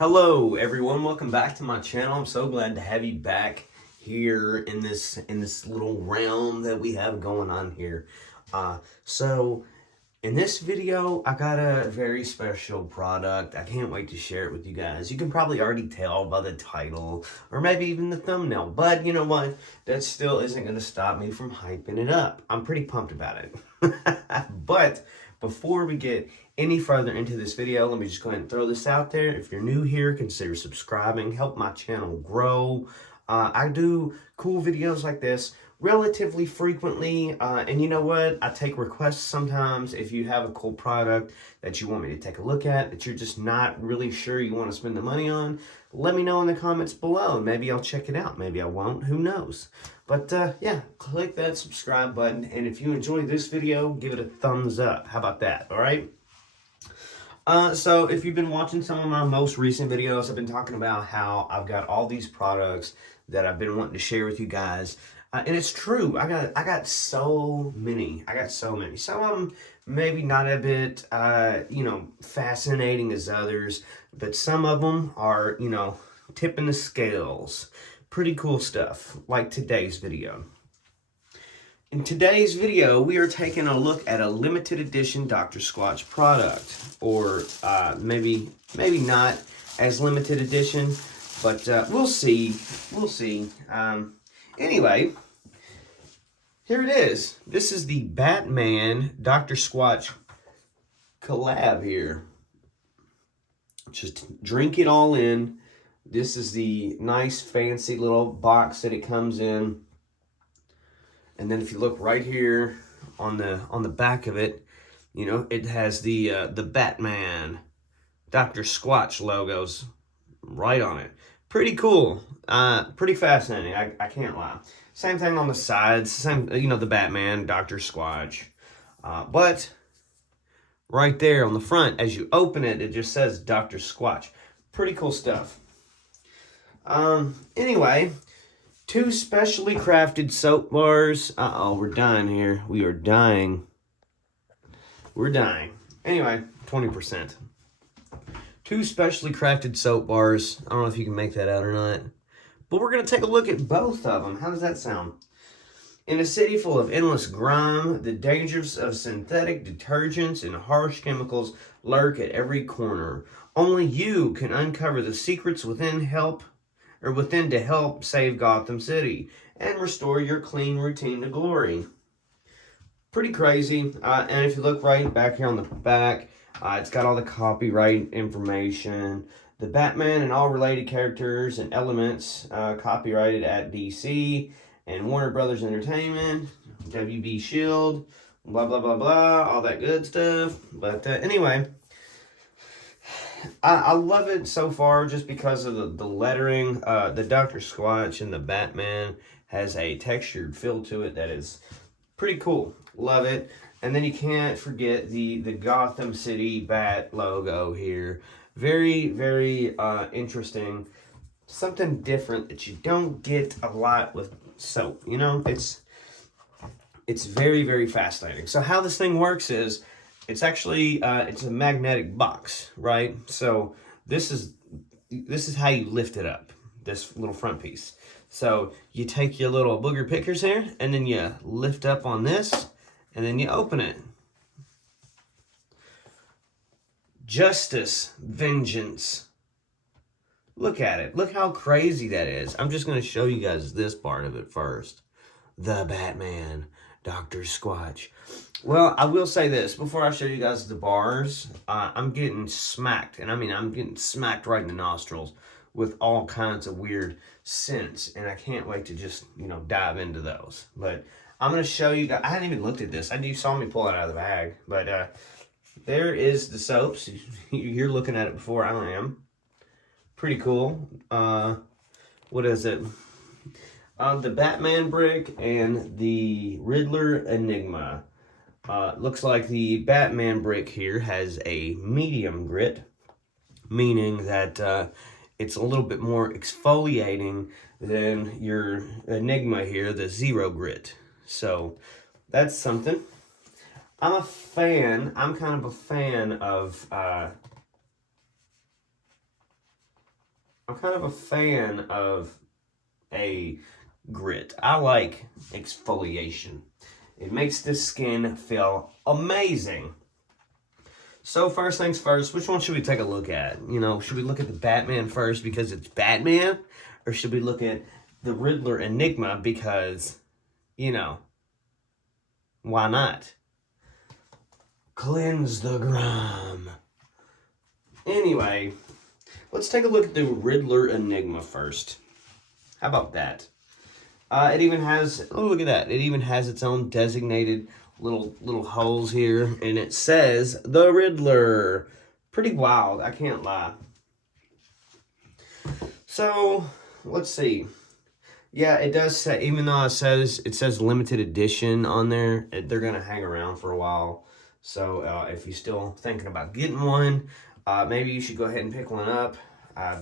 Hello everyone, welcome back to my channel. I'm so glad to have you back here in this little realm that we have going on here. So in this video, I got a very special product. I can't wait to share it with you guys. You can probably already tell by the title or maybe even the thumbnail, but you know what? That still isn't going to stop me from hyping it up. I'm pretty pumped about it. But before we get any further into this video, let me just go ahead and throw this out there. If you're new here, consider subscribing, help my channel grow. I do cool videos like this relatively frequently, and you know what? I take requests sometimes. If you have a cool product that you want me to take a look at, that you're just not really sure you want to spend the money on, let me know in the comments below. Maybe I'll check it out. Maybe I won't. Who knows? But yeah, click that subscribe button, and if you enjoyed this video, give it a thumbs up. How about that? All right? So if you've been watching some of my most recent videos, I've been talking about how I've got all these products that I've been wanting to share with you guys. And it's true. I got so many. Some of them maybe not a bit, fascinating as others, but some of them are, tipping the scales. Pretty cool stuff, like today's video. In today's video, we are taking a look at a limited edition Dr. Squatch product, or maybe not as limited edition, but we'll see. Anyway, here it is. This is the Batman Dr. Squatch collab here. Just drink it all in. This is the nice fancy little box that it comes in. And then if you look right here on the back of it, it has the Batman Dr. Squatch logos right on it. Pretty cool. Pretty fascinating. I can't lie. Same thing on the sides. Same, the Batman Dr. Squatch. But right there on the front, as you open it, it just says Dr. Squatch. Pretty cool stuff. Anyway, 2 specially crafted soap bars. Uh-oh, we're dying here. We are dying. We're dying. Anyway, 20%. 2 specially crafted soap bars. I don't know if you can make that out or not. But we're going to take a look at both of them. How does that sound? In a city full of endless grime, the dangers of synthetic detergents and harsh chemicals lurk at every corner. Only you can uncover the secrets within to help save Gotham City and restore your clean routine to glory. Pretty crazy. And if you look right back here on the back, it's got all the copyright information. The Batman and all related characters and elements copyrighted at DC and Warner Brothers Entertainment, WB Shield, blah, blah, blah, blah, all that good stuff. But anyway, I love it so far just because of the lettering. The Dr. Squatch and the Batman has a textured feel to it that is pretty cool. Love it. And then you can't forget the Gotham City Bat logo here. Very, very interesting. Something different that you don't get a lot with soap. It's very, very fascinating. So how this thing works is, it's actually, it's a magnetic box, right? So this is how you lift it up, this little front piece. So you take your little booger pickers here, and then you lift up on this, and then you open it. Justice, vengeance. Look at it. Look how crazy that is. I'm just going to show you guys this part of it first. The Batman, Dr. Squatch. Well, I will say this before I show you guys the bars. I'm getting smacked, and I mean I'm getting smacked right in the nostrils with all kinds of weird scents, and I can't wait to just dive into those. But I'm gonna show you guys. I hadn't even looked at this. You saw me pull it out of the bag, but there is the soaps. You're looking at it before I am. Pretty cool. What is it? The Batman brick and the Riddler Enigma. Looks like the Batman brick here has a medium grit, meaning that it's a little bit more exfoliating than your Enigma here, the 0 grit. So that's something. I'm kind of a fan of I'm kind of a fan of a grit. I like exfoliation. It makes the skin feel amazing. So first things first, which one should we take a look at? You know, should we look at the Batman first because it's Batman? Or should we look at the Riddler Enigma because, you know, why not? Cleanse the grime. Anyway, let's take a look at the Riddler Enigma first. How about that? It even has, oh look at that, it even has its own designated little holes here, and it says the Riddler. Pretty wild, I can't lie. So let's see. Yeah, it does say, even though it says limited edition on there, they're gonna hang around for a while. So if you're still thinking about getting one, maybe you should go ahead and pick one up,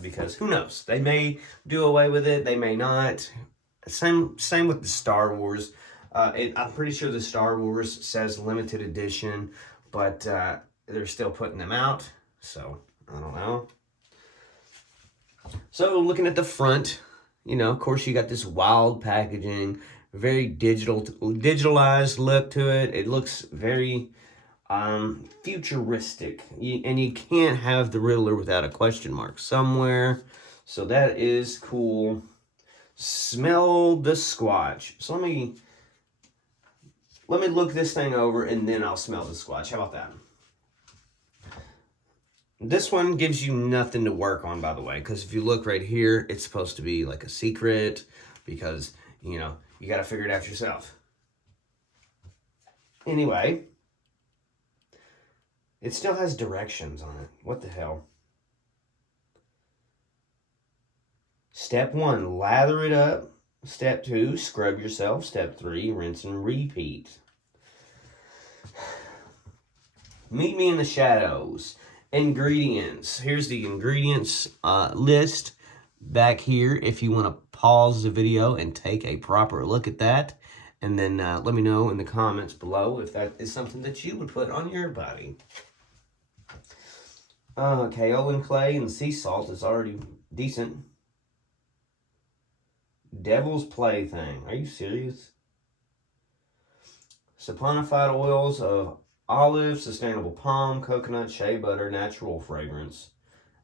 because who knows? They may do away with it, they may not. Same with the Star Wars. I'm pretty sure the Star Wars says limited edition, but they're still putting them out, so I don't know. So looking at the front, you know, of course you got this wild packaging, very digitalized look to it. It looks very futuristic, and you can't have the Riddler without a question mark somewhere, so that is cool. Smell the Squatch. So let me look this thing over and then I'll smell the Squatch. How about that? This one gives you nothing to work on, by the way, because if you look right here, it's supposed to be like a secret because, you know, you got to figure it out yourself. Anyway, it still has directions on it. What the hell? Step 1, lather it up. Step 2, scrub yourself. Step 3, rinse and repeat. Meet me in the shadows. Ingredients. Here's the ingredients list back here if you want to pause the video and take a proper look at that. And then let me know in the comments below if that is something that you would put on your body. Kaolin clay and sea salt is already decent. Devil's Plaything. Are you serious? Saponified oils of olive, sustainable palm, coconut, shea butter, natural fragrance.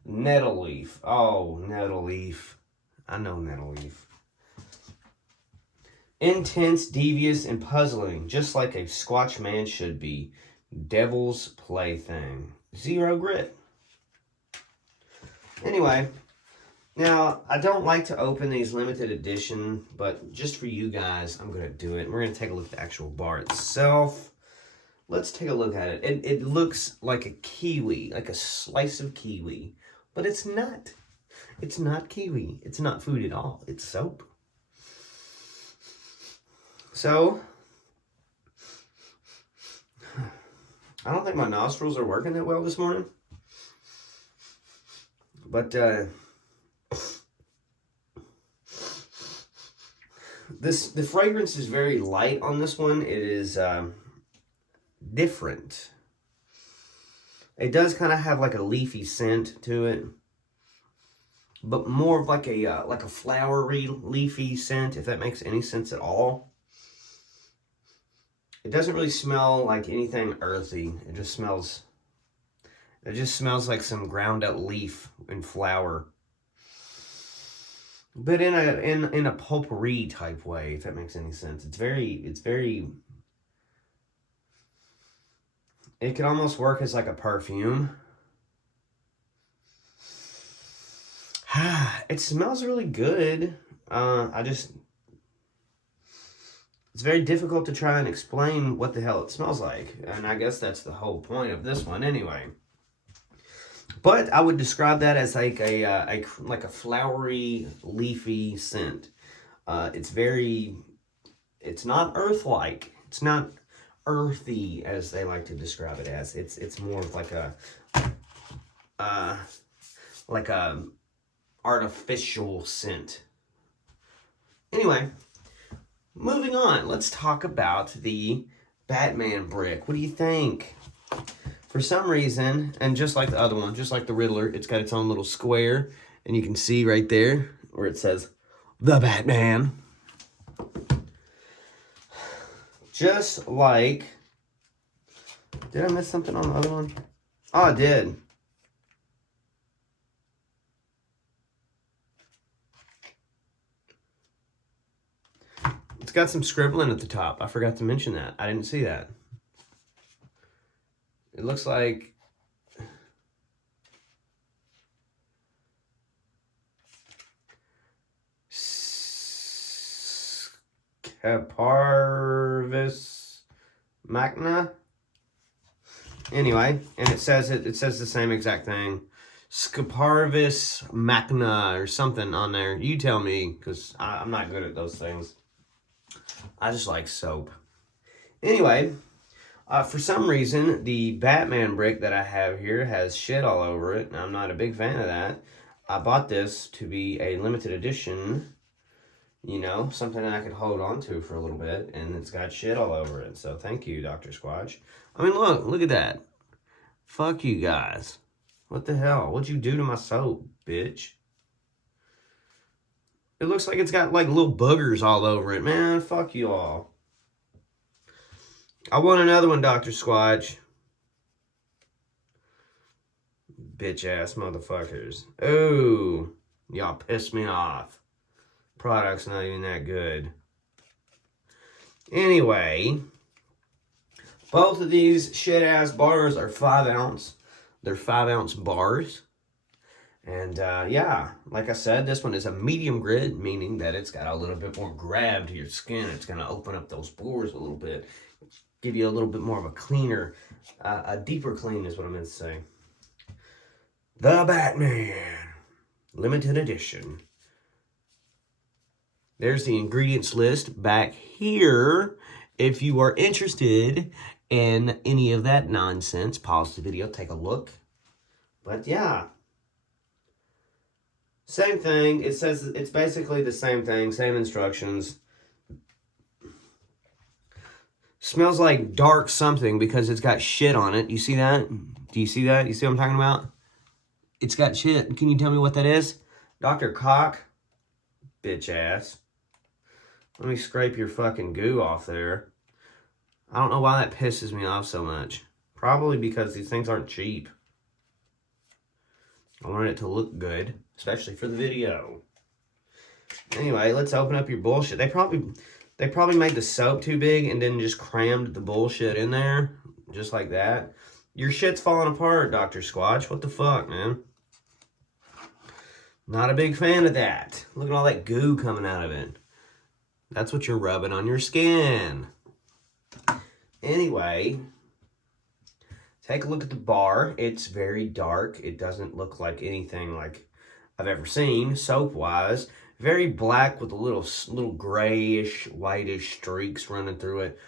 Nettle leaf. Oh, nettle leaf. I know nettle leaf. Intense, devious, and puzzling, just like a Squatch man should be. Devil's Plaything. 0 grit. Anyway, now, I don't like to open these limited edition, but just for you guys, I'm going to do it. We're going to take a look at the actual bar itself. Let's take a look at it. It looks like a kiwi, like a slice of kiwi, but it's not. It's not kiwi. It's not food at all. It's soap. So, I don't think my nostrils are working that well this morning, but the fragrance is very light on this one. It is different. It does kind of have like a leafy scent to it, but more of like a flowery, leafy scent, if that makes any sense at all. It doesn't really smell like anything earthy. It just smells like some ground up leaf and flower. But in a potpourri type way, if that makes any sense. It's very, it could almost work as like a perfume. It smells really good. It's very difficult to try and explain what the hell it smells like. And I guess that's the whole point of this one anyway. But I would describe that as like a flowery, leafy scent. It's not earth-like. It's not earthy as they like to describe it as. It's more of like a artificial scent. Anyway, moving on. Let's talk about the Batman brick. What do you think? For some reason, and just like the other one, just like the Riddler, it's got its own little square, And you can see right there where it says, The Batman. Just like... Did I miss something on the other one? Oh, I did. It's got some scribbling at the top. I forgot to mention that. I didn't see that. It looks like... Parvis Magna. Anyway, and it says the same exact thing. Scaparvis Magna or something on there. You tell me, because I'm not good at those things. I just like soap. Anyway, for some reason, the Batman brick that I have here has shit all over it, and I'm not a big fan of that. I bought this to be a limited edition, you know, something that I could hold on to for a little bit, and it's got shit all over it. So thank you, Dr. Squatch. I mean, look at that. Fuck you guys. What the hell? What'd you do to my soap, bitch? It looks like it's got like little boogers all over it. Man, fuck you all. I want another one, Dr. Squatch. Bitch ass motherfuckers. Ooh, y'all pissed me off. Product's not even that good. Anyway, both of these shit ass bars are 5 ounce. They're 5 ounce bars. And yeah, like I said, this one is a medium grit, meaning that it's got a little bit more grab to your skin. It's going to open up those pores a little bit. Give you a little bit more of a cleaner, a deeper clean is what I meant to say. The Batman. Limited edition. There's the ingredients list back here. If you are interested in any of that nonsense, pause the video, take a look. But yeah. Same thing. It says it's basically the same thing, same instructions. Smells like dark something because it's got shit on it. You see that? Do you see that? You see what I'm talking about? It's got shit. Can you tell me what that is? Dr. Cock? Bitch ass. Let me scrape your fucking goo off there. I don't know why that pisses me off so much. Probably because these things aren't cheap. I wanted it to look good, especially for the video. Anyway, let's open up your bullshit. They probably made the soap too big and then just crammed the bullshit in there. Just like that. Your shit's falling apart, Dr. Squatch. What the fuck, man? Not a big fan of that. Look at all that goo coming out of it. That's what you're rubbing on your skin. Anyway, take a look at the bar. It's very dark. It doesn't look like anything like I've ever seen, soap-wise. Very black with a little grayish, whitish streaks running through it.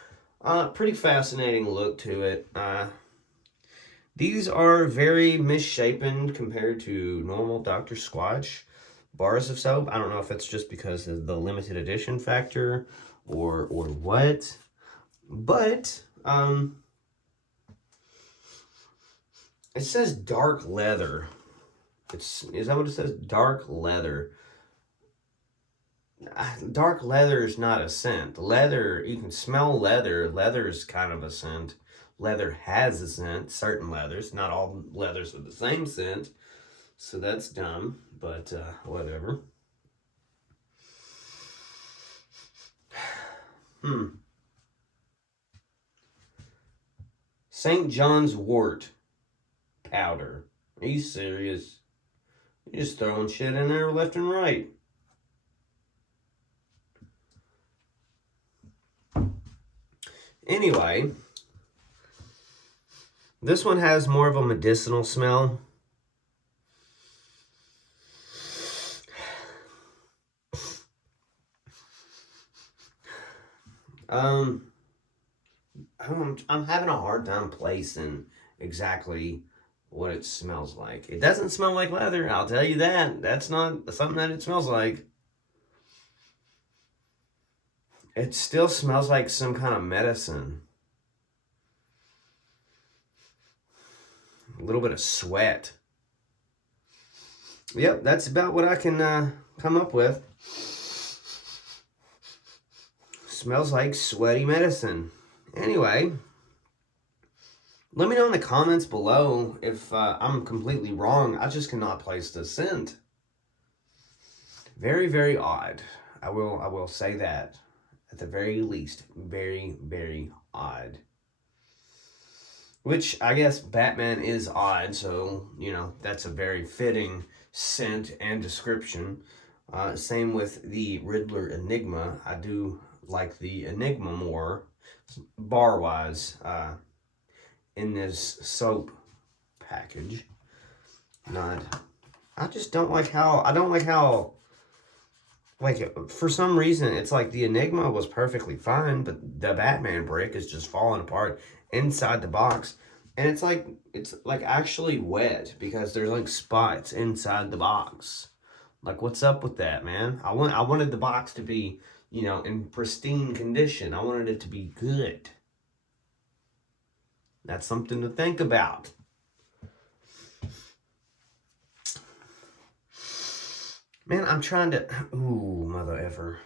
Pretty fascinating look to it. These are very misshapen compared to normal Dr. Squatch bars of soap. I don't know if it's just because of the limited edition factor or what. But, it says dark leather. Is that what it says? Dark leather. Dark leather is not a scent. Leather, you can smell leather. Leather is kind of a scent. Leather has a scent. Certain leathers. Not all leathers are the same scent. So that's dumb. But, whatever. St. John's wort powder. Are you serious? You're just throwing shit in there left and right. Anyway, this one has more of a medicinal smell. I'm having a hard time placing exactly what it smells like. It doesn't smell like leather, I'll tell you that. That's not something that it smells like. It still smells like some kind of medicine. A little bit of sweat. Yep, that's about what I can come up with. Smells like sweaty medicine. Anyway, let me know in the comments below if I'm completely wrong. I just cannot place the scent. Very, very odd. I will say that. At the very least, very, very odd. Which, I guess, Batman is odd, so, you know, that's a very fitting scent and description. Same with the Riddler Enigma. I do like the Enigma more, bar-wise, in this soap package. I just don't like how, like, for some reason, it's like the Enigma was perfectly fine, but the Batman brick is just falling apart inside the box. And it's like actually wet because there's like spots inside the box. Like, what's up with that, man? I wanted the box to be, you know, in pristine condition. I wanted it to be good. That's something to think about. Man, I'm trying to... Ooh, mother effer.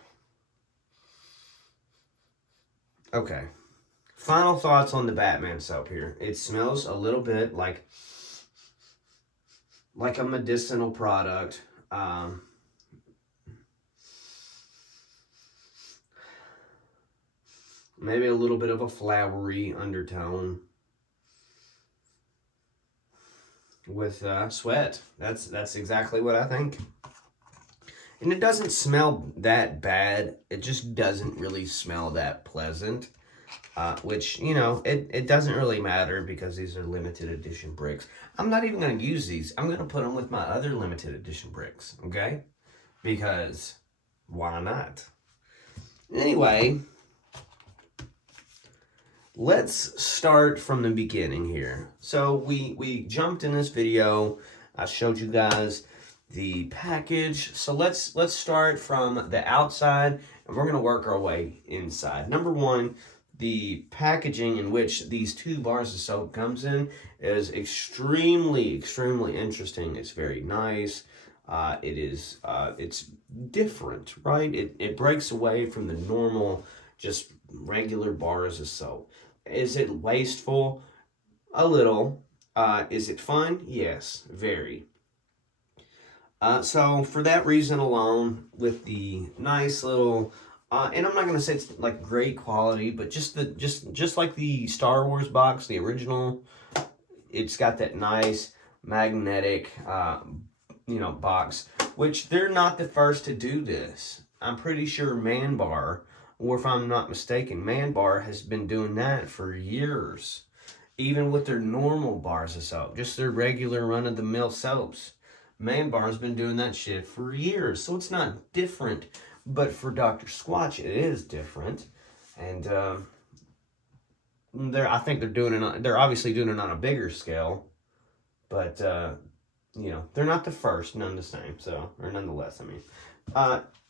Okay. Final thoughts on the Batman soap here. It smells a little bit like a medicinal product. Maybe a little bit of a flowery undertone. With sweat. That's exactly what I think. And it doesn't smell that bad. It just doesn't really smell that pleasant. Which, you know, it doesn't really matter because these are limited edition bricks. I'm not even going to use these. I'm going to put them with my other limited edition bricks, okay? Because why not? Anyway, let's start from the beginning here. So we jumped in this video. I showed you guys the package. So let's start from the outside, and we're going to work our way inside. Number one, the packaging in which these 2 bars of soap comes in is extremely, extremely interesting. It's very nice. It's different, right? It breaks away from the normal, just regular bars of soap. Is it wasteful? A little. Is it fun? Yes, very. So for that reason alone, with the nice little, and I'm not gonna say it's like great quality, but just like the Star Wars box, the original, it's got that nice magnetic, box. Which they're not the first to do this. I'm pretty sure Man Bar, or if I'm not mistaken, Man Bar has been doing that for years, even with their normal bars of soap, just their regular run-of-the-mill soaps. Man Bar's been doing that shit for years, so it's not different. But for Dr. Squatch, it is different, and I think they're obviously doing it on a bigger scale, but they're not the first, none the same. So, or nonetheless, I mean,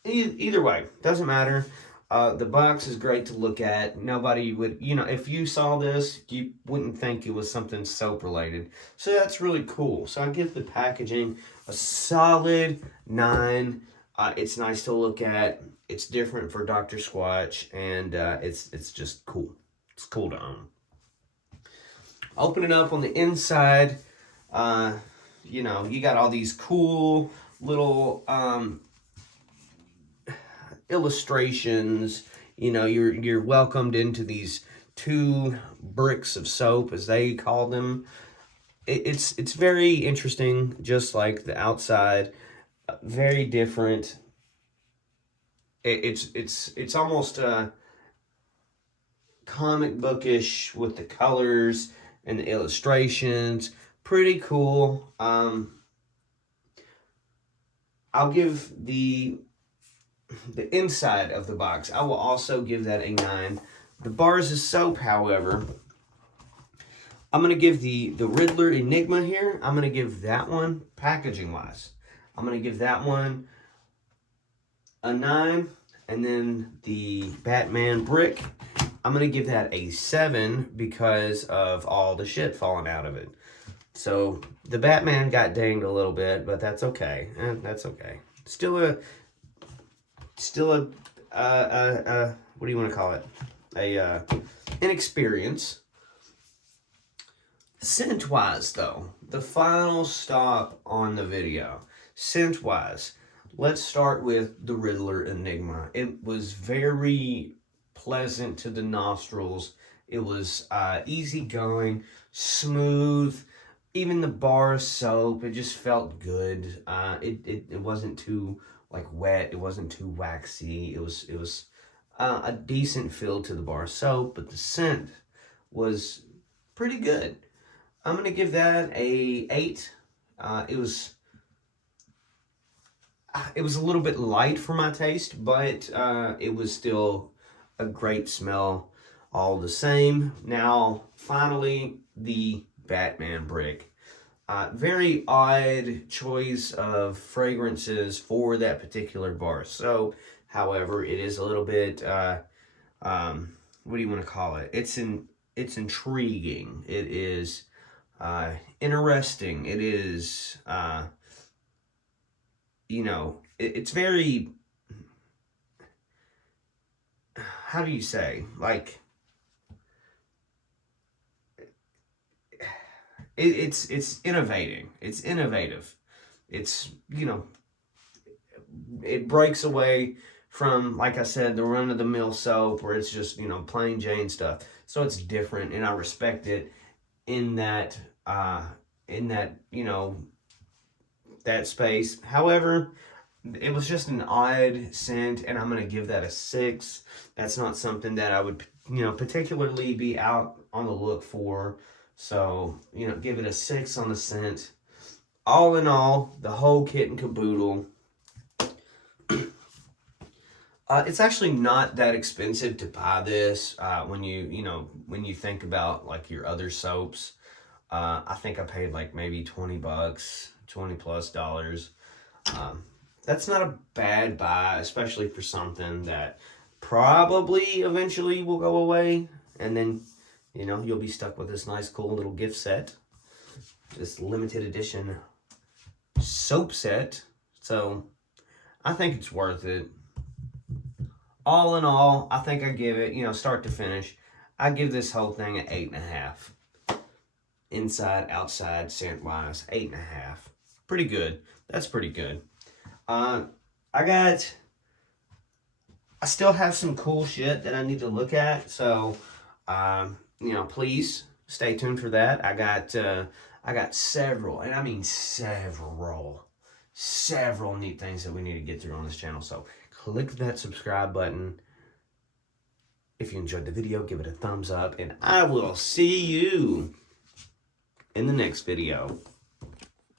either way, doesn't matter. The box is great to look at. Nobody would, if you saw this, you wouldn't think it was something soap related. So that's really cool. So I give the packaging a solid 9. It's nice to look at. It's different for Dr. Squatch, and it's just cool. It's cool to own. Open it up on the inside. You got all these cool little illustrations. You're welcomed into these 2 bricks of soap, as they call them. It's very interesting, just like the outside. Very different. It's almost comic bookish with the colors and the illustrations. Pretty cool. I'll give the inside of the box, I will also give that a 9. The bars of soap, however, I'm going to give the Riddler Enigma here, I'm going to give that one, packaging-wise, I'm going to give that one a 9. And then the Batman brick, I'm going to give that a 7 because of all the shit falling out of it. So the Batman got dinged a little bit, but that's okay. That's okay. Still a what do you want to call it? An experience. Scent-wise, though, the final stop on the video. Scent-wise, let's start with the Riddler Enigma. It was very pleasant to the nostrils. It was easygoing, smooth. Even the bar soap, it just felt good. It wasn't too like wet. It wasn't too waxy. It was a decent feel to the bar soap, but the scent was pretty good. I'm gonna give that a 8. It was a little bit light for my taste, but it was still a great smell all the same. Now, finally, the Batman brick. Very odd choice of fragrances for that particular bar soap. However, it is a little bit, what do you want to call it? It's intriguing. It is interesting. It is, it's very, how do you say, like, it's innovating. It's innovative. It's, it breaks away from, like I said, the run-of-the-mill soap where it's just, plain Jane stuff. So it's different, and I respect it in that, that space. However, it was just an odd scent, and I'm going to give that a 6. That's not something that I would, particularly be out on the look for. So, give it a 6 on the scent. All in all, the whole kit and caboodle. It's actually not that expensive to buy this when you think about like your other soaps. I think I paid like maybe $20, $20+ That's not a bad buy, especially for something that probably eventually will go away, and then you'll be stuck with this nice cool little gift set, this limited edition soap set. So I think it's worth it. All in all, I think I give it, start to finish, I give this whole thing an 8.5. Inside, outside, scent wise, 8.5. Pretty good. That's pretty good. I still have some cool shit that I need to look at. So, please stay tuned for that. I got several, and I mean several neat things that we need to get through on this channel. So click that subscribe button. If you enjoyed the video, give it a thumbs up, and I will see you in the next video.